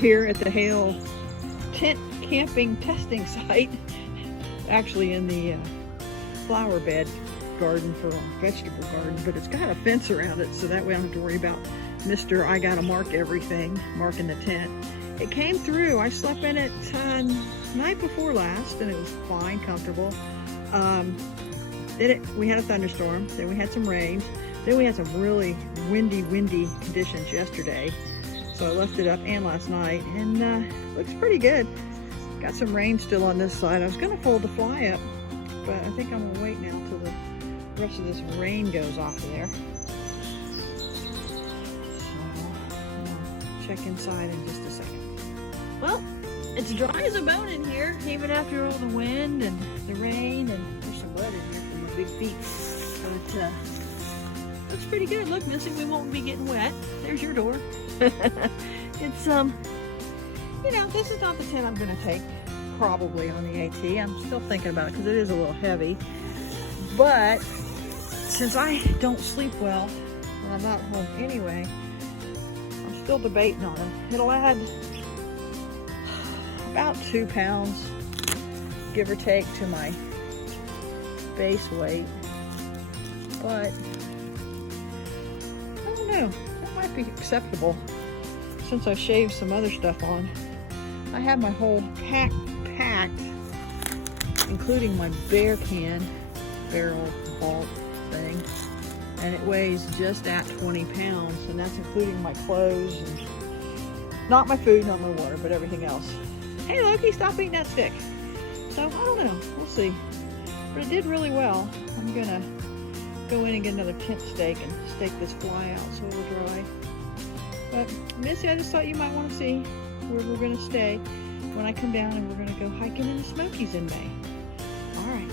here at the Hale tent camping testing site, actually in the flower bed garden for a vegetable garden, but it's got a fence around it, so that way I don't have to worry about Mr. I gotta mark everything, marking the tent. It came through. I slept in it night before last, and it was fine, comfortable. We had a thunderstorm, then we had some rain, then we had some really windy conditions yesterday. So I left it up and last night, and looks pretty good. Got some rain still on this side. I was gonna fold the fly up, but I think I'm gonna wait now till the rest of this rain goes off of there. So I'll check inside in just a second. Well, it's dry as a bone in here, even after all the wind and the rain, and there's some mud in here for my big feet. But looks pretty good. Look, Missy, we won't be getting wet. There's your door. It's you know, this is not the tent I'm gonna take probably on the AT. I'm still thinking about it because it is a little heavy, but since I don't sleep well when I'm not home anyway, I'm still debating on it. It'll add about 2 pounds, give or take, to my base weight, but I don't know, that might be acceptable since I shaved some other stuff on. I have my whole pack packed, including my bear can barrel vault thing, and it weighs just at 20 pounds, and that's including my clothes, and not my food, not my water, but everything else. Hey Loki, stop eating that stick. So I don't know, we'll see. But it did really well. I'm gonna go in and get another tent stake and stake this fly out so it'll dry. But Missy, I just thought you might want to see where we're gonna stay when I come down, and we're gonna go hiking in the Smokies in May. All right.